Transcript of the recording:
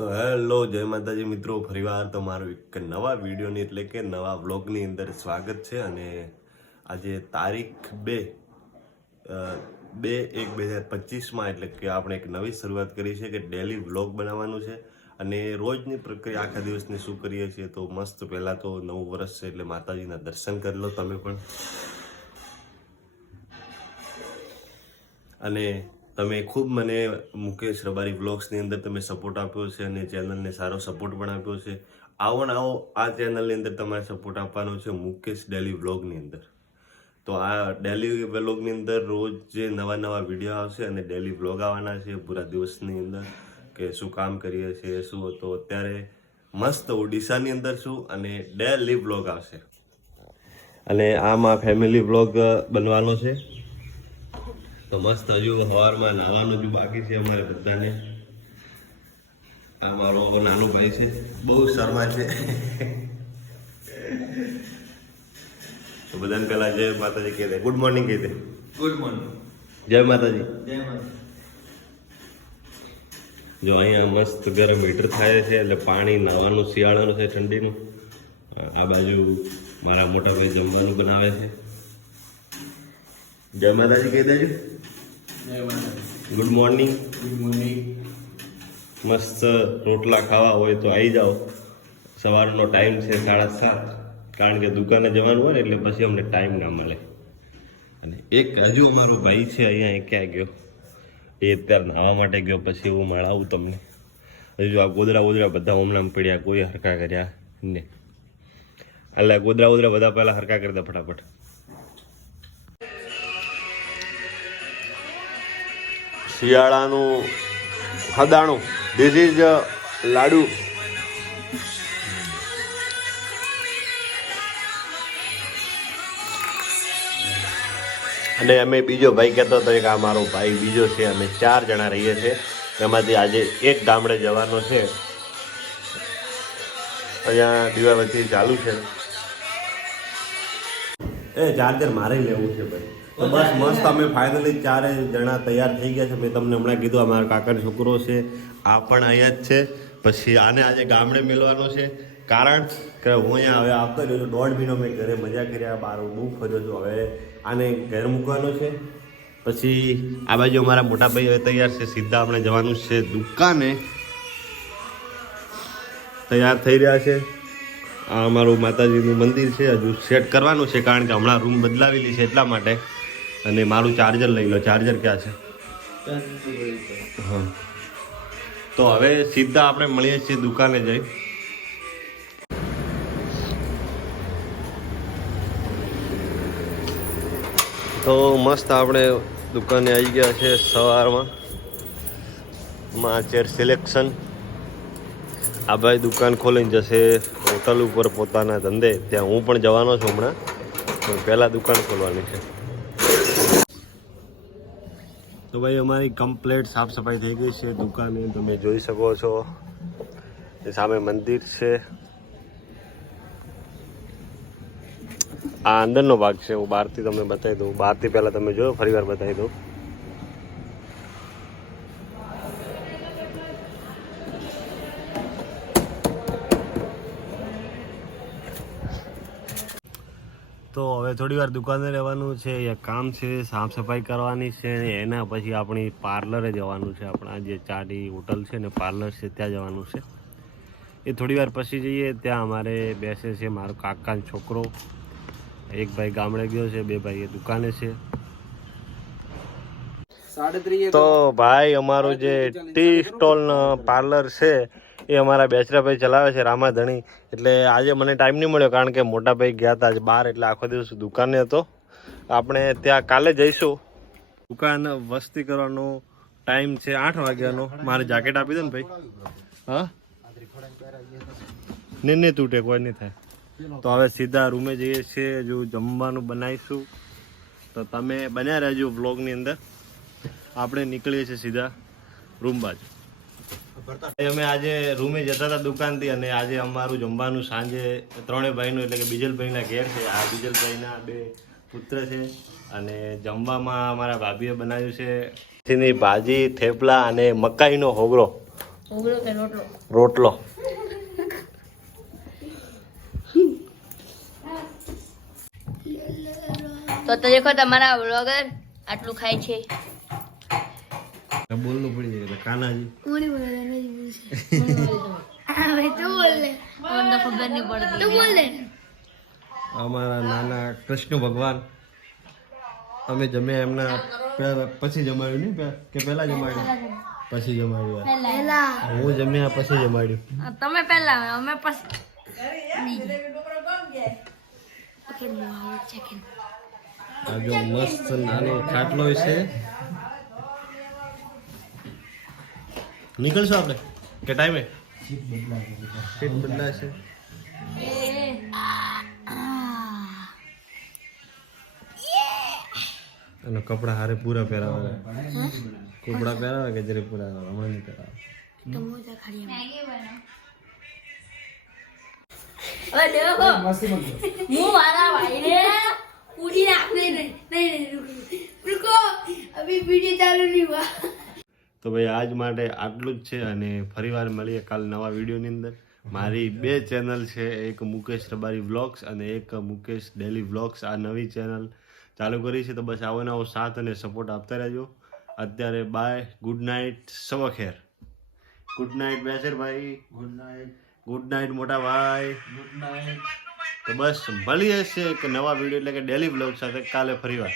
તો હેલો જય માતાજી મિત્રો, ફરીવાર તમારું એક નવા વિડીયોની એટલે કે નવા વ્લોગની અંદર સ્વાગત છે. અને આજે તારીખ 2/1/2025 એટલે કે આપણે એક નવી શરૂઆત કરી છે કે ડેલી વ્લોગ બનાવવાનું છે. અને રોજની પ્રક્રિયા આખા દિવસની શું કરીએ છીએ, તો મસ્ત પહેલાં તો નવું વર્ષ છે એટલે માતાજીના દર્શન કરી લો તમે પણ. અને તમે ખૂબ મને મુકેશ રબારી વ્લોગ્સની અંદર તમે સપોર્ટ આપ્યો છે અને ચેનલને સારો સપોર્ટ પણ આપ્યો છે. આવો ને આવો આ ચેનલની અંદર તમારે સપોર્ટ આપવાનો છે મુકેશ ડેલી વ્લોગની અંદર. તો આ ડેલી વ્લોગની અંદર રોજ જે નવા વિડીયો આવશે અને ડેલી વ્લોગ આવવાના છે પૂરા દિવસની અંદર, કે શું કામ કરીએ છીએ, શું હતો અત્યારે મસ્ત ઓડિશાની અંદર શું, અને ડેલી વ્લોગ આવશે. અને આમાં ફેમિલી વ્લોગ બનવાનો છે. તો મસ્ત હજુ સવારમાં નાવાનું જ બાકી છે અમારે બધાને. આ મારો નાનો ભાઈ છે, બહુ શર્મા છે. તો બધાને પહેલા જય માતાજી કહી દે, ગુડ મોર્નિંગ કહી દે. ગુડ મોર્નિંગ, જય માતાજી. જય માતા. જો અહીંયા મસ્ત ગરમ હીટર થાય છે એટલે પાણી નાવાનું શિયાળાનું છે, ઠંડીનું. આ બાજુ મારા મોટા ભાઈ જમવાનું બનાવે છે. જય માતાજી કહી દેજો. Good morning. Good morning. મસ્ત રોટલા ખાવા હોય તો આવી જાઓ. સવારનો ટાઈમ છે 7:30, કારણ કે દુકાને જવાનું હોય ને એટલે પછી અમને ટાઈમ ના મળે. અને એક હજુ અમારો ભાઈ છે અહીંયા, એ ક્યાં ગયો? એ અત્યારે નાહવા માટે ગયો, પછી હું મળાવું તમને. હજુ આ ગોદરા બધા હમણાં પડ્યા, કોઈ હરકા કર્યા ને. એટલે ગોદરા બધા પહેલાં હરકા કરી દે ફટાફટ. શિયાળાનું હદાણું, ધીસ ઇઝ લાડુ. અને અમે બીજો ભાઈ કહેતો હતો કે આ મારો ભાઈ બીજો છે, અમે 4 જણા રહીએ છીએ. એમાંથી આજે એક ગામડે જવાનો છે. અહીંયા દીવાબત્તી ચાલુ છે. એ ચાર્જર મારે લેવું છે ભાઈ. તો બસ મસ્ત અમે ફાઇનલી 4 જણા તૈયાર થઈ ગયા છે. મેં તમને હમણાં કીધું, અમારા કાકાનો છોકરો છે, આ પણ અહીંયા જ છે. પછી આને આજે ગામડે મેળવાનો છે, કારણ કે હું અહીંયા હવે આવતો રહ્યો છું. 1.5 મહિનો મેં ઘરે મજા કર્યા, બહાર બહુ ફર્યો છું. હવે આને ઘર મૂકવાનો છે. પછી આ બાજુ અમારા મોટા ભાઈ હવે તૈયાર છે, સીધા આપણે જવાનું છે દુકાને. તૈયાર થઈ રહ્યા છે. આ અમારું માતાજીનું મંદિર છે, હજુ સેટ કરવાનું છે, કારણ કે હમણાં રૂમ બદલાવેલી છે એટલા માટે. અને મારું ચાર્જર લઈ લો. ચાર્જર ક્યાં છે? હા. તો હવે સીધા આપણે મળીએ છીએ દુકાને જઈ. તો મસ્ત આપણે દુકાને આવી ગયા છે સવારમાં. Chair selection. આ ભાઈ દુકાન ખોલીને જશે હોટલ ઉપર પોતાના ધંધે. ત્યાં હું પણ જવાનો છું હમણાં, તો પહેલાં દુકાન ખોલવાની છે. તો ભાઈ અમારી કમ્પ્લેટ સાફ સફાઈ થઈ ગઈ છે દુકાને, તમે જોઈ શકો છો. એ સામે મંદિર છે. આ અંદરનો ભાગ છે, હું બહારથી તમને બતાવી દઉં. બહારથી પહેલાં તમે જોયો, ફરી વાર બતાવી દઉં. તો હવે થોડી વાર દુકાને રહેવાનું છે, એક કામ છે, સાફ સફાઈ કરવાની છે. એના પછી આપણી પાર્લરે જવાનું છે. આપણા જે ચાડી હોટલ છે ને પાર્લર છે, ત્યાં જવાનું છે. એ થોડી વાર પછી જઈએ. ત્યાં અમારે બેસે છે મારો કાકાનો છોકરો. એક ભાઈ ગામડે ગયો છે, 2 ભાઈ એ દુકાને છે. તો ભાઈ અમારું જે ટી સ્ટોલ પાર્લર છે એ અમારા બેચરાભાઈ ચલાવે છે, રામાધણી. એટલે આજે મને ટાઈમ નહીં મળ્યો, કારણ કે મોટા ભાઈ ગયા હતા આજે બહાર, એટલે આખો દિવસ દુકાને હતો. આપણે ત્યાં કાલે જઈશું. દુકાન વસ્તી કરવાનો ટાઈમ છે 8 વાગ્યાનો. મારે જાકેટ આપી દો ને ભાઈ. હા, નહીં તૂટે, કોઈ નહીં થાય. તો હવે સીધા રૂમે જઈએ છીએ. જો જમવાનું બનાવીશું, તો તમે બન્યા રહેજો વ્લોગની અંદર. આપણે નીકળીએ છીએ સીધા રૂમ બાજુ. અમે આજે રૂમે જતા હતા દુકાનથી, અને આજે અમારું જમવાનું સાંજે 3 ભાઈનું, એટલે કે બીજલભાઈના ઘેર છે. આ બીજલભાઈના 2 પુત્ર છે. અને જમવામાં અમારા ભાભીએ બનાવ્યું છે ભાજી, થેપલા અને મકાઈનો હોગરો. ઉગલો કે રોટલો? રોટલો. તો દેખો તમારા વ્લોગર આટલું ખાય છે. બોલવું પડી જાય એટલે કાનાજી. મને તો ખબર નહીં પડતી. અમારા નાના કૃષ્ણ ભગવાન અમે જમ્યા એમના પછી જમાડ્યું નહીં કે પહેલા જમાડ્યું? પછી જમાડ્યું. હું જમ્યા પછી જમાડ્યું. તમે પહેલા અમે પછી. આ જો મસ્ત નાનો ખાટલો છે. નીકળશું આપણે કે ટાઈમે? સીટ બદલાશે. અને કપડા હારે પૂરા પહેરાવે. કપડા પહેરાવે કે જરે પૂરા હમણાં નહીં પહેરાવે. હું મારા ભાઈને પૂરી નાખને નહીં રૂકો અભી વિડિયો ચાલુ નહીં હુઆ. તો ભાઈ આજ માટે આટલું જ છે અને ફરીવાર મળીએ કાલ નવા વિડીયોની અંદર. મારી 2 ચેનલ છે, એક મુકેશ રબારી વ્લોગ્સ અને એક મુકેશ ડેલી વ્લોગ્સ. આ નવી ચેનલ ચાલુ કરી છે તો બસ આવો નવો સાથ અને સપોર્ટ આપતા રહેજો. અત્યારે બાય, ગુડ નાઇટ, સવા ખેર. ગુડ નાઇટ બેસર ભાઈ. Good night. ગુડ નાઇટ મોટા ભાઈ. Good night. તો બસ મળી હશે એક નવા વિડીયો એટલે કે ડેલી વ્લોગ સાથે કાલે ફરીવાર.